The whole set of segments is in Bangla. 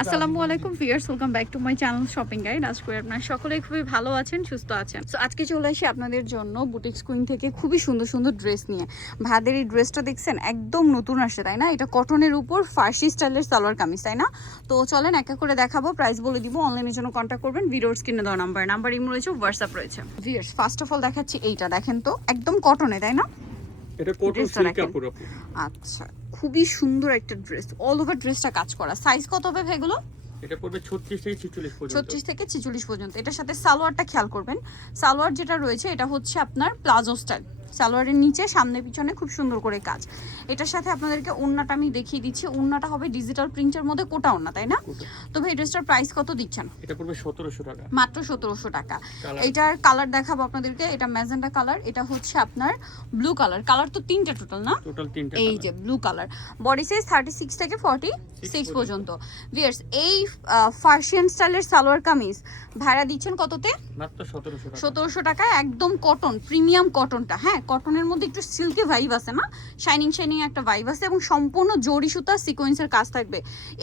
আসসালামু আলাইকুম viewers, welcome back to my channel shopping guide. আজ করে আপনারা সকলেই খুবই ভালো আছেন, সুস্থ আছেন। সো আজকে চলে আসি আপনাদের জন্য বুটিক্স কুইন থেকে খুবই সুন্দর সুন্দর ড্রেস নিয়ে। ভাইদের এই ড্রেসটা দেখছেন একদম নতুন আসছে, তাই না? এটা কটনের উপর ফার্সি স্টাইলের সালোয়ার কামিজ, তাই না? তো চলেন এক এক করে দেখাবো, প্রাইস বলে দিব। অনলাইনের জন্য কন্ট্যাক্ট করবেন, ভিডিওর স্ক্রিনে দেওয়া নাম্বার ইমো রয়েছে, হোয়াটসঅ্যাপ রয়েছে। ভিউয়ার্স ফার্স্ট অফ অল দেখাচ্ছি এইটা, দেখেন তো একদম কটনে, তাই না? এটা কটন সিল্ক কাপড়। আচ্ছা, খুবই সুন্দর একটা ড্রেস, অল ওভার ড্রেসটা কাজ করা। সাইজ কত হবে এগুলো? এটা পড়বে 36 থেকে 46 পর্যন্ত। 36 থেকে 46 পর্যন্ত। এটার সাথে সালোয়ারটা খেয়াল করবেন, সালোয়ার যেটা রয়েছে এটা হচ্ছে আপনার প্লাজো স্টাইল। সালোয়ারের নিচে সামনে পিছনে খুব সুন্দর করে কাজ। এটার সাথে আপনাদেরকে ওড়নাটা আমি দেখিয়ে দিচ্ছি। ওড়নাটা হবে ডিজিটাল প্রিন্টের মধ্যে কোটা ওড়না, তাই না? তো ভাই ড্রেসটার প্রাইস কত দিচ্ছেন? এটা পড়বে 1700 টাকা, মাত্র 1700 টাকা। এটার কালার দেখাবো আপনাদেরকে। এটা ম্যাজেন্টা কালার, এটা হচ্ছে আপনার ব্লু কালার। কালার তো তিনটা টোটাল, না? টোটাল তিনটা। এই যে ব্লু কালার, বডি সাইজ 36 থেকে 46 পর্যন্ত। ভিউয়ার্স এই ফার্সিয়ান স্টাইলের সালোয়ার কামিজ ভাড়া দিচ্ছেন কততে? মাত্র 1700 টাকা। 1700 টাকায় একদম কটন, প্রিমিয়াম কটনটা। হ্যাঁ, কটনের মধ্যে একটু সিল্কি ভাইব আছে, না? শাইনিং একটা ভাইব আছে এবং সম্পূর্ণ জরি সুতা সিকোয়েন্সের কাজ থাকবে।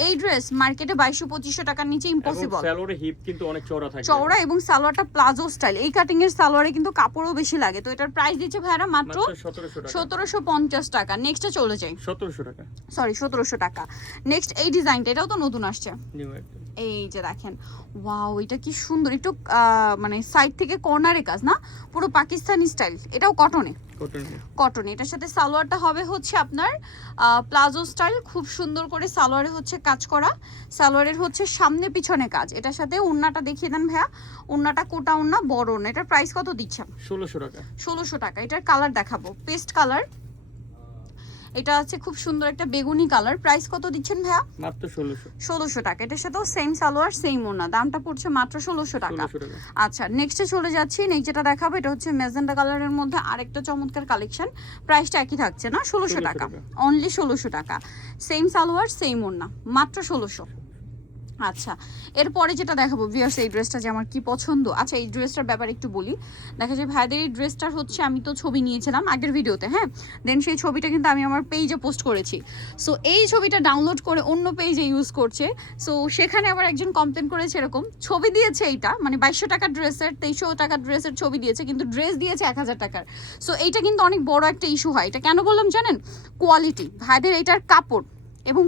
এই ড্রেস মার্কেটে 2200-2500 টাকার নিচে ইম্পসিবল। সালোয়ারের হিপ কিন্তু অনেক চওড়া থাকে, চওড়া, এবং সালোয়ারটা প্লাজো স্টাইল। এই কাটিং এর সালোয়ারে কিন্তু কাপড়ও বেশি লাগে। তো এটার প্রাইস দিচ্ছে ভাইরা মাত্র 1750 টাকা। নেক্সটে চলে যাই। 1700 টাকা, সরি 1700 টাকা। নেক্সট এই ডিজাইনটা, এটাও তো নতুন আসছে। নিউ একদম। এই যে দেখেন, ওয়াও, এটা কি সুন্দর। একটু মানে সাইড থেকে কর্নারে কাজ, না? পুরো পাকিস্তানি স্টাইল। এটাও কটনে। কটনে এটার সাথে সালোয়ারটা হবে হচ্ছে আপনার প্লাজো স্টাইল। খুব সুন্দর করে সালোয়ারে হচ্ছে কাজ করা। সালোয়ারের হচ্ছে সামনে পিছনে কাজ। এটার সাথে ওড়নাটা দেখিয়ে দেন ভাইয়া। ওড়নাটা কোটা ওড়না, বড় ওড়না। এটার প্রাইস কত দিচ্ছেন? 1600 টাকা। 1600 টাকা। এটার কালার দেখাবো, পেস্ট কালার। এটা আছে খুব সুন্দর একটা বেগুনি কালার। প্রাইস কত দিচ্ছেন ভাইয়া? মাত্র 1600 টাকা। এটার সাথেও সেম সালোয়ার সেম ওড়না, দামটা পড়ছে মাত্র 1600 টাকা। আচ্ছা, নেক্সটে চলে যাচ্ছি। নেক্সট যেটা দেখাবো এটা হচ্ছে ম্যাজেন্টা কালারের মধ্যে আরেকটা চমৎকার কালেকশন। প্রাইসটা একই থাকছে, না? 1600 টাকা, অনলি 1600 টাকা। সেম সালোয়ার সেম ওড়না, মাত্র 1600। আচ্ছা, এরপরে যেটা দেখাবো ভিউয়ার্স, এই ড্রেসটা যে আমার কি পছন্দ। আচ্ছা, এই ড্রেসটার ব্যাপারে একটু বলি। দেখা যায় ভাইদের এই ড্রেসটার হচ্ছে আমি তো ছবি নিয়েছিলাম আগের ভিডিওতে, হ্যাঁ। দেন সেই ছবিটা কিন্তু আমি আমার পেজে পোস্ট করেছি। সো এই ছবিটা ডাউনলোড করে অন্য পেজে ইউজ করছে। সো সেখানে আবার একজন কমপ্লেন করেছে, এরকম ছবি দিয়েছে এইটা, মানে 2200 টাকার ড্রেসের, 2300 টাকার ড্রেসের ছবি দিয়েছে, কিন্তু ড্রেস দিয়েছে 1000 টাকার। সো এইটা কিন্তু অনেক বড় একটা ইস্যু হয়। এটা কেন বললাম জানেন? কোয়ালিটি, ভাইদের এইটার কাপড় এবং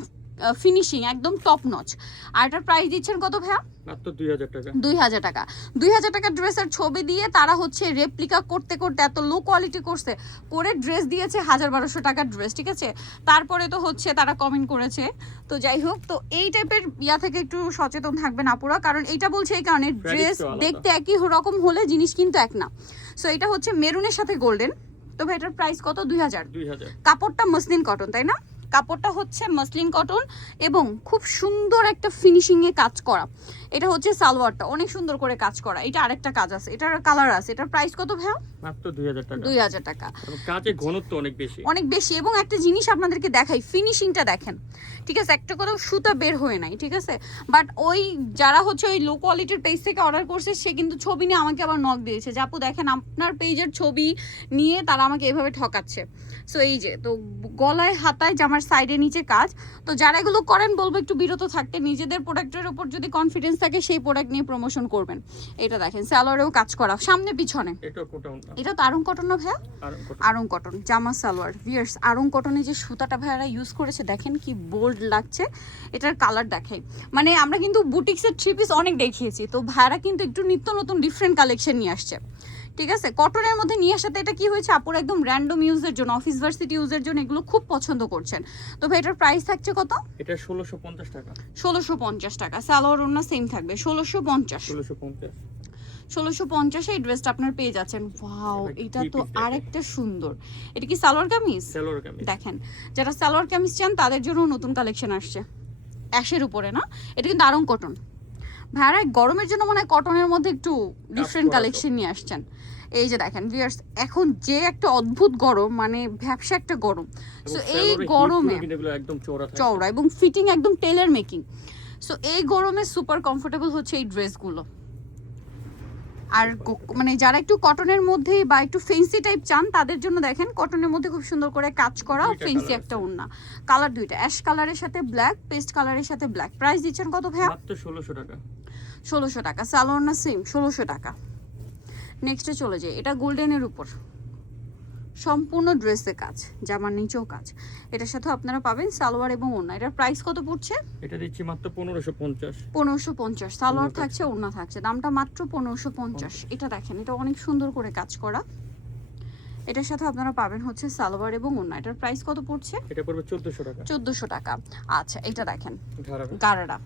ফিনিশিং একদম টপ নচ। আর এটার প্রাইস দিচ্ছেন কত ভাইয়া? মাত্র 2000 টাকা। 2000 টাকা। 2000 টাকার ড্রেসের ছবি দিয়ে তারা হচ্ছে রেপ্লিকা করতে করতে এত লো কোয়ালিটি করছে, করে ড্রেস দিয়েছে 1000-1200 টাকার ড্রেস, ঠিক আছে? তারপরে তো হচ্ছে তারা কমেন্ট করেছে। তো যাই হোক, তো এই টাইপের ইয়া থেকে একটু সচেতন থাকবেন আপুরা, কারণ এইটা বলছে এই কারণে ড্রেস দেখতে একই রকম হলে জিনিস কিন্তু এক না। সো এটা হচ্ছে মেরুনের সাথে গোল্ডেন। তো ভাই এটার প্রাইস কত? 2000। কাপড়টা মসলিন কটন, তাই না? কাপড়টা হচ্ছে মসলিন কটন এবং খুব সুন্দর একটা ফিনিশিং এ কাজ করা। এটা হচ্ছে সালোয়ারটা অনেক সুন্দর করে কাজ করা। এটা আরেকটা কাজ আছে, এটার কালার আছে। এটার প্রাইস কত ভাইয়া? মাত্র 2000 টাকা। 2000 টাকা। কাজের ঘনত্ব অনেক বেশি, অনেক বেশি। এবং একটা জিনিস আপনাদেরকে দেখাই, ফিনিশিংটা দেখেন, ঠিক আছে? একটা কোথাও সুতা বের হয়ে নাই, ঠিক আছে? বাট ওই যারা হচ্ছে ওই লো কোয়ালিটির পেজ থেকে অর্ডার করছে, সে কিন্তু ছবি নিয়ে আমাকে আবার নক দিয়েছে যে আপু দেখেন আপনার পেজের ছবি নিয়ে তারা আমাকে এভাবে ঠকাচ্ছে। সো এই যে, তো গলায় হাতায় জামার সাইডে নিচে কাজ। তো যারা এগুলো করেন বলবো একটু বিরত থাকতে। নিজেদের প্রোডাক্টের উপর যদি কনফিডেন্স থাকে সেই প্রোডাক্ট নিয়ে প্রমোশন করবেন। এটা দেখেন সালোয়ারেও কাজ করা, সামনে পিছনে। এটা তো আরং কটন না ভাইয়া? আরং কটন জামা সালোয়ার। ভিউয়ার্স আরং কটনে যে সুতাটা ভাইয়ারা ইউজ করেছে দেখেন কি বোল্ড লাগছে। এটার কালার দেখাই, মানে আমরা কিন্তু বুটিক্সের থ্রি পিস অনেক দেখিয়েছি, তো ভাইয়ারা কিন্তু একটু নিত্য নতুন ডিফারেন্ট কালেকশন নিয়ে আসছে, ঠিক আছে? কটনের মধ্যে নিয়ে আসাতে এটা কি হয়েছে, আপুর একদম র্যান্ডম ইউজের জন্য, অফিস ভার্সিটি ইউজের জন্য এগুলো খুব পছন্দ করছেন। তো ভাই এটার প্রাইস থাকছে কত? এটা 1650 টাকা। 1650 টাকা। সালোয়ার ওড়না সেম থাকবে 1650। 1650 এই ড্রেসটা আপনার পেয়ে যাচ্ছেন। ওয়াও, এটা তো আরেকটা সুন্দর। এটা কি সালোয়ার কামিজ? সালোয়ার কামিজ। দেখেন, যারা সালোয়ার কামিজ চান তাদের জন্য নতুন কালেকশন আসছে অ্যাশের উপরে, না? এটা কিন্তু আরং কটন। ভাইরা গরমের জন্য মনে হয় কটনের মধ্যে একটু ডিফারেন্ট কালেকশন নিয়ে আসছেন। এই যে দেখেন ভিউয়ার্স, এখন যে একটা অদ্ভুত গরম, মানে ভ্যাপসা একটা গরম। সো এই গরমে একদম চওড়া এবং ফিটিং একদম টেলার মেকিং। সো এই গরমে সুপার কমফোর্টেবল হচ্ছে এই ড্রেসগুলো। আর মানে যারা একটু কটনের মধ্যে বা একটু ফেন্সি টাইপ চান তাদের জন্য দেখেন কটনের মধ্যে খুব সুন্দর করে কাজ করা দুইটা ফেন্সি colour একটা আছে। ওড়না। কালার দুইটা, অ্যাশ কালারের সাথে ব্ল্যাক, পেস্ট কালারের সাথে ব্ল্যাক। প্রাইস দিচ্ছেন কত ভাইয়া? মাত্র 1600 টাকা। 1600 টাকা। সালোয়ার না সেম 1600 টাকা। নেক্সটে চলে যাই, এটা গোল্ডেনের উপর সম্পূর্ণ ড্রেসে কাজ, জামার নিচেও কাজ। এটার সাথে আপনারা পাবেন সালোয়ার এবং ওড়না। এটার প্রাইস কত পড়ছে? এটা দিচ্ছি মাত্র 1550। 1550। সালোয়ার ওড়না থাকছে, ওড়না থাকছে, দামটা মাত্র 1550। এটা দেখেন, এটা অনেক সুন্দর করে কাজ করা। এটার সাথে আপনারা পাবেন হচ্ছে সালোয়ার এবং ওড়না। এটার প্রাইস কত পড়ছে? এটা পড়বে 1400 টাকা। 1400 টাকা। আচ্ছা, এটা দেখেন ঘাড়াবে। গারারা,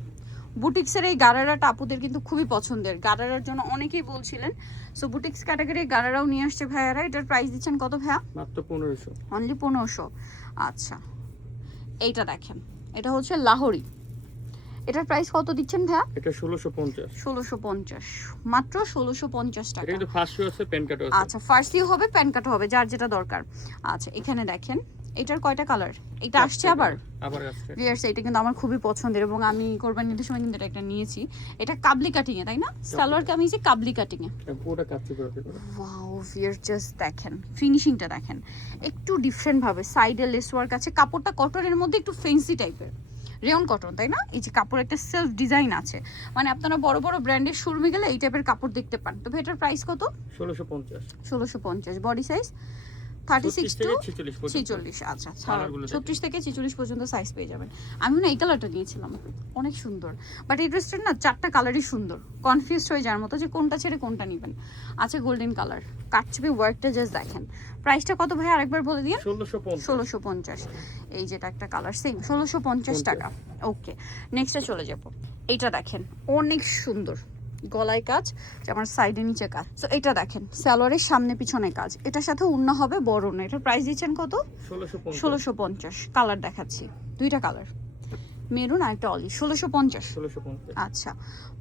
বুটিক্সের এই গারারাটা আপুদের কিন্তু খুবই পছন্দের। গারারার জন্য অনেকেই বলছিলেন, সো বুটিক্স ক্যাটাগরির গারারাও নিয়ে আসছে ভাইয়ারা। এটার প্রাইস দিচ্ছেন কত ভাইয়া? মাত্র 1500। অনলি 1500। আচ্ছা, এইটা দেখেন, এটা হচ্ছে লাহোরি। এটার প্রাইস কত দিচ্ছেন ভাইয়া? এটা 1650। 1650, মাত্র 1650 এটা টাকা। কিন্তু ফার্স্টও আছে, প্যান কাটও আছে। আচ্ছা, ফার্স্টই হবে, প্যান কাটও হবে, যার যেটা দরকার। আচ্ছা, এখানে দেখেন, এটার কয়টা কালার? এটা আসছে আবার আবার আসছে। ভিউয়ার্স, এটা কিন্তু আমার খুবই পছন্দের এবং আমি কোরবানির সময় কিন্তু এটা একটা নিয়েছি। এটা কাবলি কাটিং এ, তাই না? সালোয়ার কামিজে কাবলি কাটিং এ। এটা পুরোটা কাচ্চি করে করে। ওয়াও ভিউয়ার্স, জাস্ট দেখেন ফিনিশিংটা দেখেন, একটু ডিফারেন্ট ভাবে সাইডে লেস ওয়ার্ক আছে। কাপড়টা কটনের মধ্যে একটু ফেন্সি টাইপের, রেয়ন কটন, তাই না? এই যে কাপড় একটা সেলফ ডিজাইন আছে, মানে আপনারা বড় বড় ব্র্যান্ডের শোরুমে গেলে এই টাইপের কাপড় দেখতে পান। তো এটার প্রাইস কত? 1650। 1650। বডি সাইজ 36 টু 46 পর্যন্ত। 46। আচ্ছা, কালারগুলো দেখেন। 36 থেকে 46 পর্যন্ত সাইজ পেয়ে যাবেন। আমি না এই কালারটা নিয়েছিলাম, অনেক সুন্দর। বাট এই ড্রেসটার না চারটা কালারই সুন্দর, কনফিউজড হয়ে যাওয়ার মতো যে কোনটা ছেড়ে কোনটা নেবেন। আচ্ছা, গোল্ডেন কালার, কাটছবি ওয়ার্কটা জাস্ট দেখেন। প্রাইসটা কত ভাই আরেকবার বলে দিন? 1650। 1650। এই যেটা একটা কালার সেম 1650 টাকা। ওকে, নেক্সটে চলে যাব। এইটা দেখেন, অনেক সুন্দর, গলায় কাজ, আমার সাইডে নিচে কাজ। সো এটা দেখেন, সালোয়ারের সামনে পিছনে কাজ। এটার সাথে ওড়না হবে বড় ওড়না। এটার প্রাইস দিচ্ছেন কত? 1650। 1650। কালার দেখাচ্ছি, দুইটা কালার, মেরুন আর একটা অলিভ। 1650। 1650। আচ্ছা,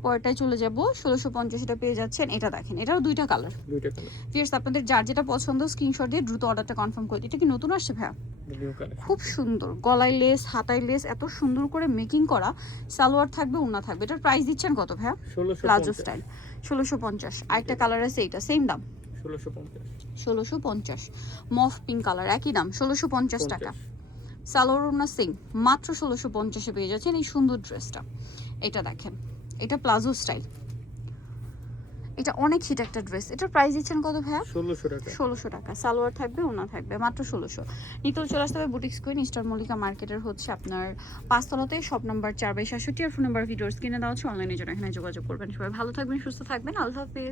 পরেরটায় চলে যাব। 1650 এটা পেয়ে যাচ্ছেন। এটা দেখেন, এটারও দুইটা কালার। দুইটা কালার। ভিউয়ার্স, আপনাদের যার যেটা পছন্দ স্ক্রিনশট দিয়ে দ্রুত অর্ডারটা কনফার্ম করে দিন। এটা কি নতুন আসছে ভাইয়া? New colour. খুব সুন্দর, গলায় লেস, হাতায় লেস, এত সুন্দর করে মেকিং করা। সালোয়ার থাকবে, ওড়না থাকবে। এটার প্রাইস দিচ্ছেন কত ভাইয়া? প্লাজো 1650। স্টাইল 1650। আরেকটা কালার আছে, এটা সেম দাম 1650। 1650। মফ পিঙ্ক কালার, একই দাম 1650 টাকা। সালোয়ার ওড়না সেম, মাত্র 1650 এ পেয়ে যাচ্ছেন এই সুন্দর ড্রেসটা। এটা দেখেন, এটা প্লাজো স্টাইল, এটা অনেক হিট একটা ড্রেস। এটার প্রাইস দিচ্ছেন কত ভাইয়া? 1600 টাকা। 1600 টাকা। সালোয়ার থাকবে, ওড়না থাকবে, মাত্র 1600। নিতল চলে আসতে হবে বুটিক্স কুইন, স্টার মল্লিকা মার্কেটের হচ্ছে আপনার 5 তলাতে, শপ নাম্বার 4/67। আর ফোন নাম্বার ভিডিওর স্ক্রিনে দেওয়া আছে, অনলাইনে জন্য এখানে যোগাযোগ করবেন। সবাই ভালো থাকবেন, সুস্থ থাকবেন, আল্লাহ হাফেজ।